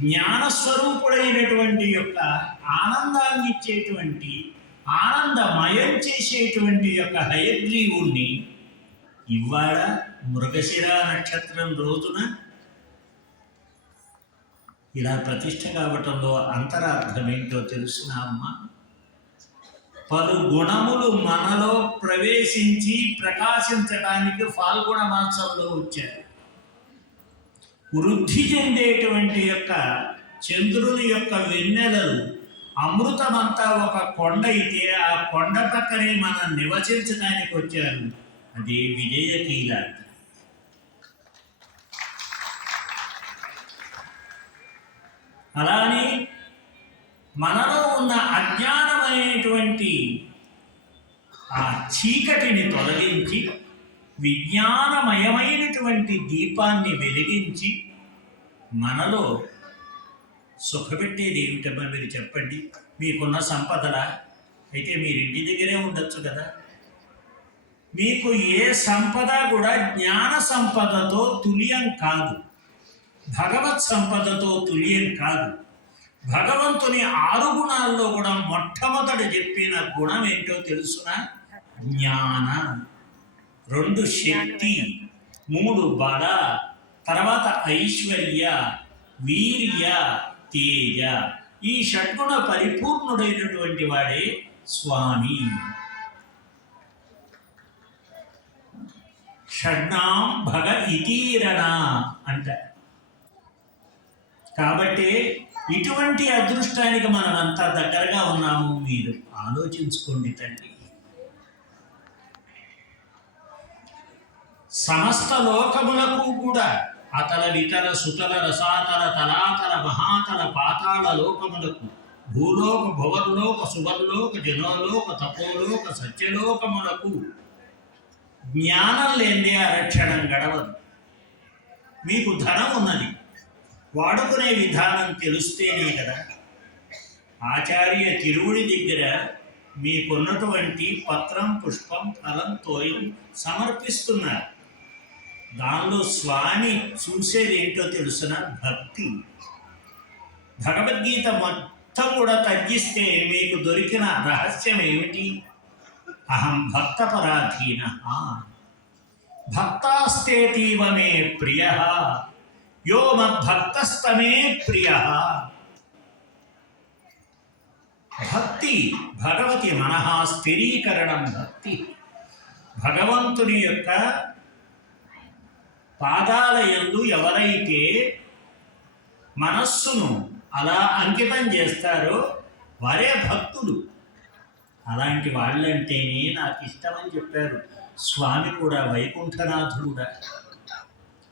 జ్ఞానస్వరూపుడైనటువంటి యొక్క ఆనందాన్ని ఇచ్చేటువంటి, ఆనందమయం చేసేటువంటి యొక్క హయగ్రీవుణ్ణి ఇవాళ మృగశిర నక్షత్రం రోజున ఇలా ప్రతిష్ఠ కావటంలో అంతరార్థం ఏంటో తెలుసునా అమ్మ? పలు గుణములు మనలో ప్రవేశించి ప్రకాశించడానికి ఫాల్గుణ మాసంలో వచ్చారు. వృద్ధి చెందేటువంటి యొక్క చంద్రుని యొక్క వెన్నెలలు అమృతమంతా ఒక కొండ అయితే ఆ కొండ పక్కనే మనం నివసించడానికి వచ్చారు. అదే విజయకీలాద్రి. అలానే మనలో ఉన్న అజ్ఞానమైనటువంటి ఆ చీకటిని తొలగించి విజ్ఞానమయమైనటువంటి దీపాన్ని వెలిగించి మనలో సుఖపెట్టేది ఏమిటమ్మా మీరు చెప్పండి? మీకున్న సంపదలా? అయితే మీరు ఇంటి దగ్గరే ఉండొచ్చు కదా. మీకు ఏ సంపద కూడా జ్ఞాన సంపదతో తుల్యం కాదు, భగవత్ సంపదతో తుల్యం కాదు. భగవంతుని 6 గుణాల్లో కూడా మొట్టమొదట చెప్పిన గుణం ఏంటో తెలుసునా? జ్ఞాన, 2 శక్తి, 3 బల, తర్వాత ఐశ్వర్య, వీర్య, తేజ. ఈ షడ్గుణ పరిపూర్ణుడైనటువంటి వాడే స్వామి. షడ్నాం భగ ఇతీరణ అంట. కాబట్టి ఇటువంటి అదృష్టానికి మనమంతా దగ్గరగా ఉన్నాము. మీరు ఆలోచించుకోండి తండ్రి. సమస్త లోకములకు కూడా అతల వితల సుతల రసాతల తలాతల మహాతల పాతాళ లోకములకు, భూలోక భువర్లోక సువర్లోక జనోలోక తపోలోక సత్యలోకములకు జ్ఞానం లేదే అరక్షణం గడవదు. మీకు ధనం ఉన్నది, వాడుకునే విధానం తెలుస్తేనే కదా. ఆచార్య తిరువుడి దగ్గర మీకున్నటువంటి పత్రం, పుష్పం, ఫలం, తోయం సమర్పిస్తున్నారు. దానిలో స్వామి చూసేది ఏంటో తెలుసిన? భక్తి. భగవద్గీత మొత్తం కూడా తగ్గిస్తే మీకు దొరికిన రహస్యం ఏమిటి? అహం భక్తపరాధీన భక్తాస్తేతీవ మే ప్రియ యో మద్భక్తస్తమే ప్రియ. భక్తి భగవతి మనః స్థిరీకరణం. భక్తి భగవంతుని యొక్క పాదాల యందు ఎవరైతే మనస్సును అలా అంకితం చేస్తారో వారే భక్తులు. అలాంటి వాళ్ళంటేనే నాకు ఇష్టమని చెప్పారు స్వామి కూడా. వైకుంఠనాథుడు కూడా,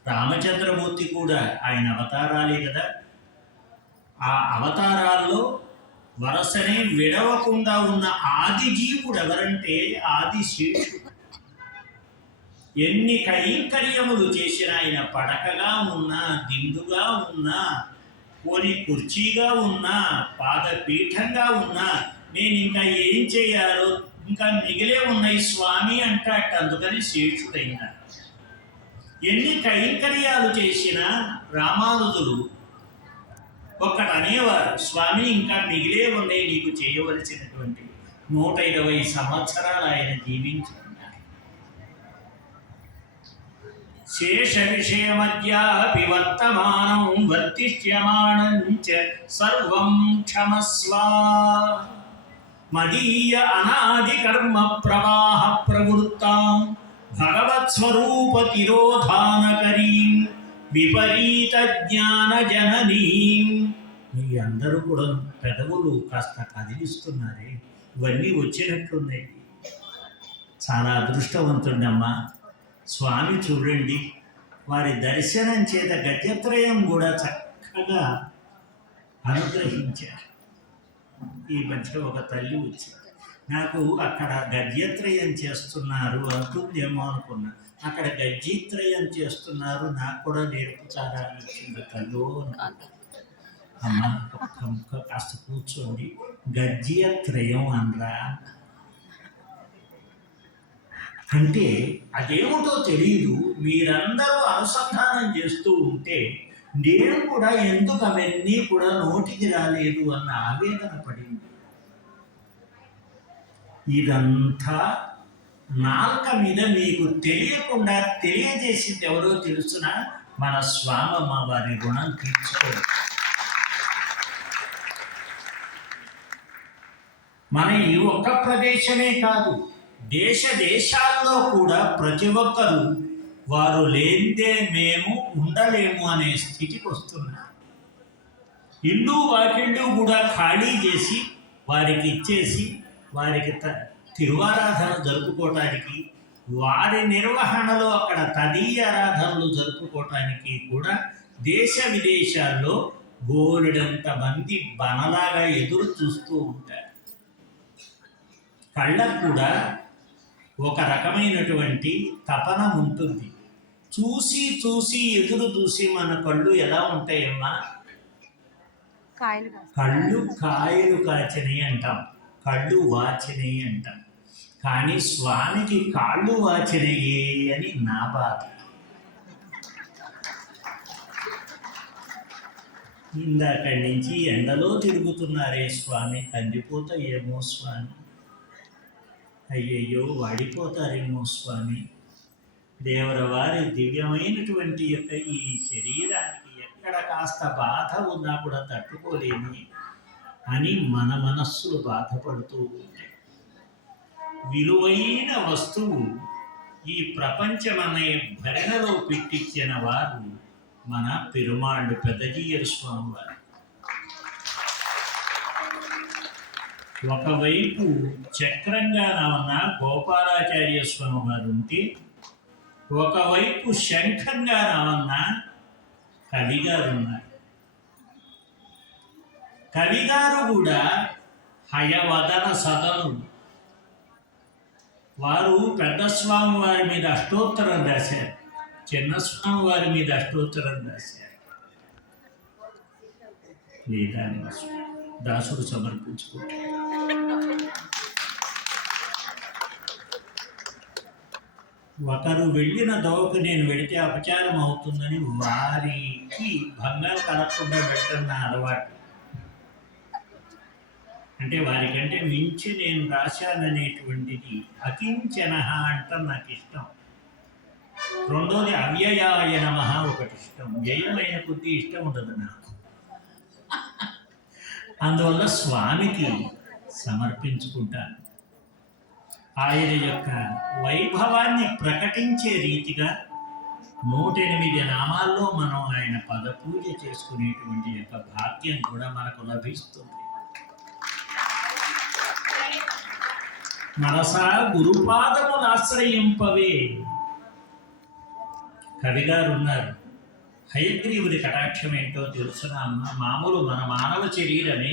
రామచంద్రమూర్తి కూడా ఆయన అవతారాలే కదా. ఆ అవతారాల్లో వరసనే విడవకుండా ఉన్న ఆది జీవుడు ఎవరంటే ఆది శేషుడు. ఎన్ని కైంకర్యములు చేసిన ఆయన పడకగా ఉన్నా, దిండుగా ఉన్నా, పోని కుర్చీగా ఉన్నా, పాదపీఠంగా ఉన్నా, నేను ఇంకా ఏం చేయాలో ఇంకా మిగిలే ఉన్నాయి స్వామి అంటాట. అందుకని శేషుడైనా ఎన్ని కైంకర్యాలు చేసినా రామానుజులు ఒక్కటి అనేవారు, స్వామి ఇంకా మిగిలే ఉన్నాయి నీకు చేయవలసినటువంటి. 120 సంవత్సరాలు ఆయన జీవించుకున్నారు. శేష విషయమద్యాపి వర్తమానం వర్తిష్యమాణం చ సర్వం క్షమస్వ. మదీయ అనాది కర్మ ప్రవాహ ప్రవృత్తాం భగవత్స్వరూప తిరోధానకరీం విపరీత జ్ఞాన జననీం. మీ అందరూ కూడా పెదవులు కాస్త కదిలిస్తున్నారే, ఇవన్నీ వచ్చినట్లున్నాయి. చాలా అదృష్టవంతుడమ్మా స్వామి. చూడండి, వారి దర్శనం చేత గజత్రయం కూడా చక్కగా అనుగ్రహించారు. ఈ మధ్య ఒక తల్లి వచ్చింది నాకు, అక్కడ గద్యత్రయం చేస్తున్నారు అంటుందేమో అనుకున్నా. అక్కడ గద్యత్రయం చేస్తున్నారు, నాకు కూడా నేర్పుతారా అని వచ్చింది కళ్ళు. అమ్మ ఒక్క కాస్త కూర్చోండి, గద్యత్రయం అనరా అంటే అదేమిటో తెలియదు. మీరందరూ అనుసంధానం చేస్తూ ఉంటే నేను కూడా ఎందుకు అవన్నీ కూడా నోటికి రాలేదు అన్న ఆవేదన పడింది. ఇదంతా నాలుక మీద మీకు తెలియకుండా తెలియజేసింది ఎవరో తెలుసునా? మన స్వామమ్మ వారి రుణం తీర్చుకోండి. మన ఈ ఒక్క ప్రదేశమే కాదు, దేశ దేశాల్లో కూడా ప్రతి ఒక్కరూ వారు లేనిదే మేము ఉండలేము అనే స్థితికి వస్తున్నారు. ఇల్లు వాకిళ్ళు కూడా ఖాళీ చేసి వారికి ఇచ్చేసి వారికి తిరువారాధన జరుపుకోవటానికి, వారి నిర్వహణలో అక్కడ తదీయ ఆరాధనలు జరుపుకోవటానికి కూడా దేశ విదేశాల్లో బోలెడంత మంది బనలాగా ఎదురు చూస్తూ ఉంటారు. కళ్ళకు కూడా ఒక రకమైనటువంటి తపన ఉంటుంది. చూసి చూసి ఎదురు చూసి మన కళ్ళు ఎలా ఉంటాయమ్మా? కళ్ళు కాయలు కాచినవి అంటాం, కళ్ళు వాచినవి అంటాం. కానీ స్వామికి కాళ్ళు వాచినయే అని నా బాధ. ఇందాకడి నుంచి ఎండలో తిరుగుతున్నారే స్వామి, కందిపోతాయేమో స్వామి, అయ్యయ్యో వాడిపోతారేమో స్వామి. దేవరవారి దివ్యమైనటువంటి యొక్క ఈ శరీరానికి ఎక్కడ కాస్త బాధ ఉన్నా కూడా తట్టుకోలేని అని మన మనస్సులు బాధపడుతూ ఉంటాయి. విలువైన వస్తువు ఈ ప్రపంచమనే భరణలో పెట్టించిన వారు మన పెరుమాళ్ళు పెద్దజీయర్ స్వామి వారు. ఒకవైపు చక్రంగా ఉన్న గోపాలాచార్య స్వామి వారు ఉంటే, ఒకవైపు శంఖంగా ఉన్న కవిగారు ఉన్నారు. కవిగారు కూడా హయవదన సదను. వారు పెద్ద స్వామి వారి మీద అష్టోత్తరం రాశారు, చిన్న స్వామి వారి మీద అష్టోత్తరం రాశారు. లేదా దాసుడు సమర్పించుకుంటారు. ఒకరు వెళ్ళిన దోవకు నేను వెళితే అపచారం అవుతుందని వారికి భంగాలు కలగకుండా పెట్టడం నా అలవాటు. అంటే వారికంటే మించి నేను రాశాననేటువంటిది అకించన అంటాం నాకు ఇష్టం. రెండోది అవ్యయాయ నమః ఒకటి ఇష్టం. వ్యయమైన కొద్ది ఇష్టం ఉండదు నాకు. అందువల్ల స్వామికి సమర్పించుకుంటాను. ఆయన యొక్క వైభవాన్ని ప్రకటించే రీతిగా 108 నామాల్లో మనం ఆయన పదపూజ చేసుకునేటువంటి యొక్క భాగ్యం కూడా మనకు లభిస్తుంది. మనసా గురుపాదములు ఆశ్రయింపవే. కవిగారు ఉన్నారు. హయగ్రీవుడి కటాక్షం ఏంటో తెలుసునా అమ్మ? మామూలు మన మానవ శరీరమే,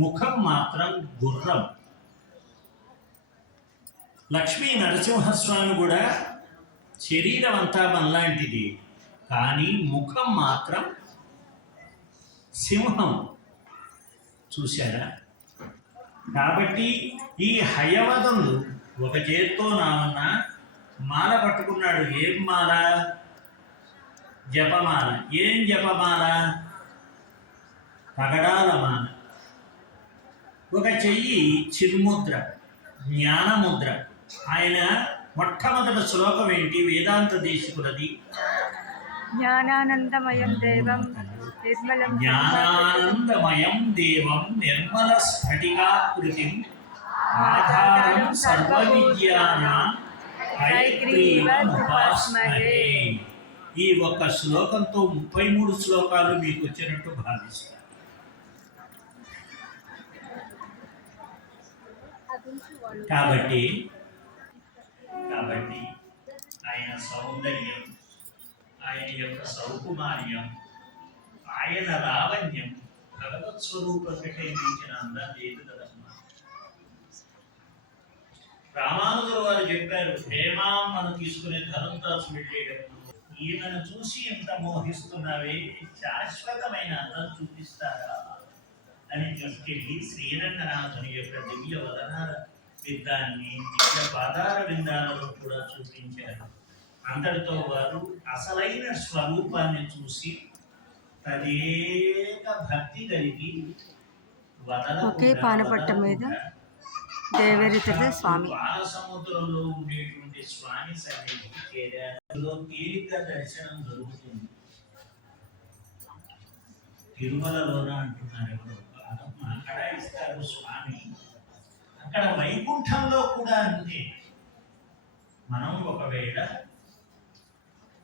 ముఖం మాత్రం గుర్రం. లక్ష్మీ నరసింహస్వామి కూడా శరీరం అంతా మనలాంటిది, కానీ ముఖం మాత్రం సింహం. చూశారా? కాబట్టి ఈ హయవదములు ఒక చేత్తో నామన్న మాల పట్టుకున్నాడు. ఏం మాల? జపమాల. ఏం జపమాల? పగడాల మాల. ఒక చెయ్యి చిన్ముద్ర, జ్ఞానముద్ర. ఆయన మొట్టమొదటి శ్లోకం ఏంటి? వేదాంత దేశికులది. జ్ఞానానందమయం దేవం జ్ఞానానందమయం దేవం నిర్మల స్ఫటికాకృతిం ఆధారం సర్వ విద్యానాం హయగ్రీవముపాస్మహే. ఈ ఒక్క శ్లోకంతో 33 శ్లోకాలు మీకు వచ్చినట్టు భావిస్తారు. కాబట్టి ఆయన సౌందర్యం, ఆయన యొక్క సౌకుమార్యం, ఆయన లావణ్యం భగవత్ స్వరూపం కంటే మించిన అందం లేదు కదమ్మా. రామానుజుల వారు చెప్పారు, హేమామ్మను తీసుకునే ధనుర్దాసు వెళ్ళేటప్పుడు, ఈయనను చూసి ఎంత మోహిస్తున్నావే, శాశ్వతమైన అందం చూపిస్తారా అని తీసుకెళ్ళి శ్రీరంగనాథుని యొక్క దివ్య వదనాల విద్దాన్ని దివ్య పాదార విందాలలో కూడా చూపించారు. అందరితో వారు అసలైన స్వరూపాన్ని చూసి తదేక భక్తి కలిగి ఒకే పానపట్ట మీద దేవేరితదే స్వామి. పాల సముద్రంలో ఉండేటువంటి స్వామి సన్నిధికి చేరారు. తేలిక దర్శనం దొరుకుతుంది. తిరుమలలోన అంటున్నారు ఎవరు, అక్కడ ఇస్తారు స్వామి. అక్కడ వైకుంఠంలో కూడా అంతే. మనం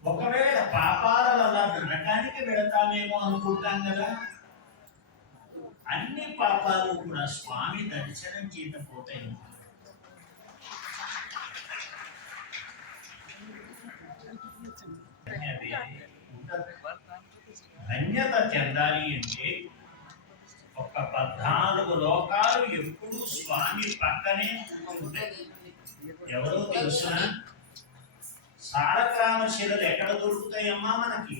ఒకవేళ పాపాల వల్ల నరకానికి వెళతామేమో అనుకుంటాం కదా, అన్ని పాపాలు కూడా స్వామి దర్శనం చేయకపోతాయి. ధన్యత చెందాలి అంటే ఒక 14 లోకాలు ఎప్పుడూ స్వామి పక్కనే ఉంటాయి. ఎవరో తెలుసిన సాలగ్రామ శిలలు ఎక్కడ దొరుకుతాయమ్మా మనకి?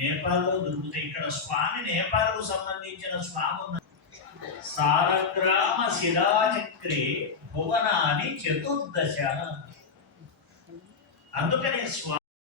నేపాల్లో దొరుకుతాయి. ఇక్కడ స్వామి నేపాల్కు సంబంధించిన స్వామి ఉన్న సాలగ్రామ శిలాచక్రే భువనాని 14. అందుకనే స్వామి